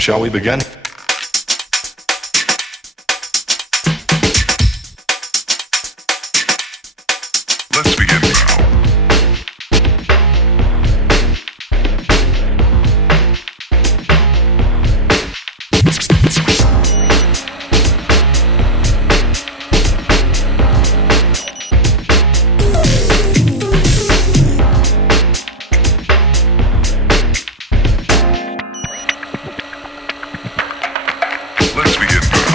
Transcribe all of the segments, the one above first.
Shall we begin? Let's begin now. Let's begin now.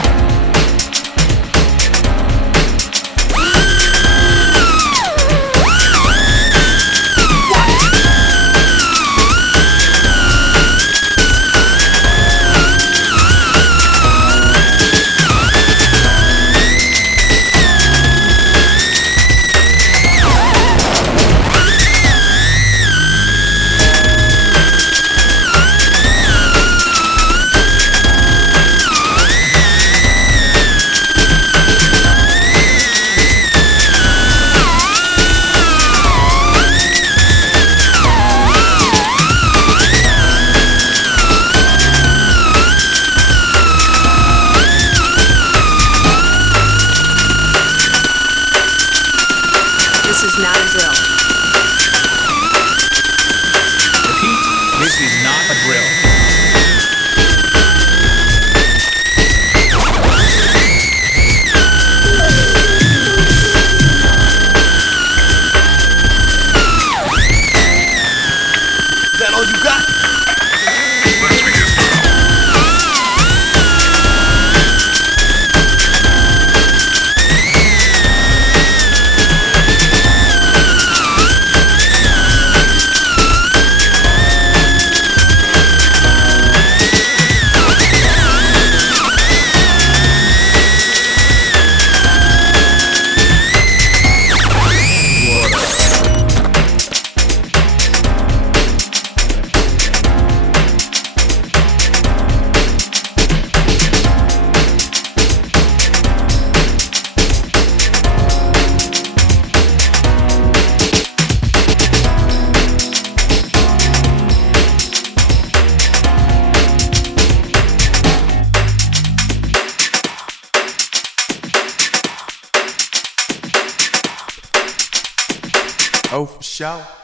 This is not a drill. Repeat, this is not a drill. Is that all you got? Let's begin now. Oh, for sure.